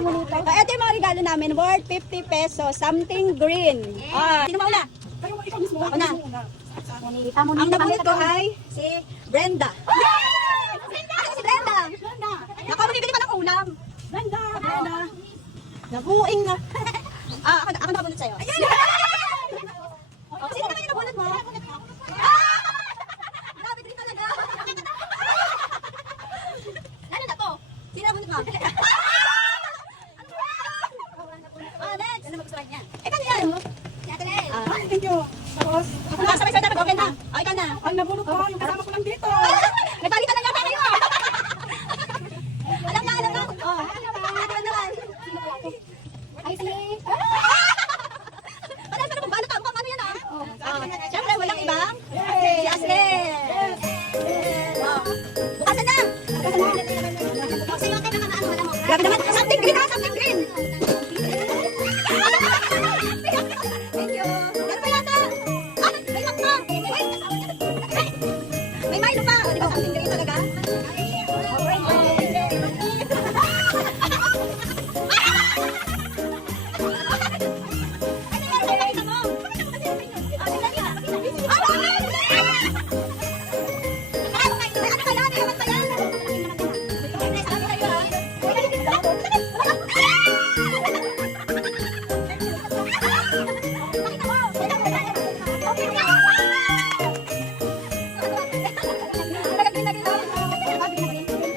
Ito yung mga regalo namin, worth 50 pesos, something green. Sino mauna? Ako na. Ang nabunot ko ay si Brenda. Si Brenda. Ako, bibili pa ng ulam. Brenda. Nabuing na. Ako nabunot sa'yo. Sino naman yung nabunot mo? Grabe din talaga. Ano na to? Sino nabunot mo? Next. Ano magustuhan niya? Paano yan? Thank you. Tapos, Sabay-sabay tayo. Okay na. Okay ka na. ang nabulot ko, yung kasama ko lang dito. Nagpalitan na nga tayo. Alam na. Ano naman? Ay, si... Wala pa naman balot. Mukhang ano yan Siyempre, walang ibang. Si Aslen. Bukasan na. Sa'yo tayo nakakaano, wala mo. Grabe naman. Something green something green. Thank you. Meron pa yata. May lock pa. May Milo pa. Di ba something green talaga?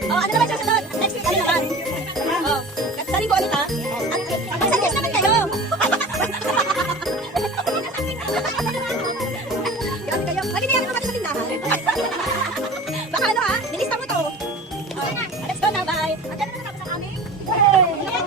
Ano naman susunod? Next week, ano naman? Sasaling ko ulit ha? Mag-suggest naman kayo! Grabe kayo. Magbibigay naman pati sa tindahan. Baka ano ha? Nilista mo to. Let's go na, bye. Andiyan na natapos ang aming.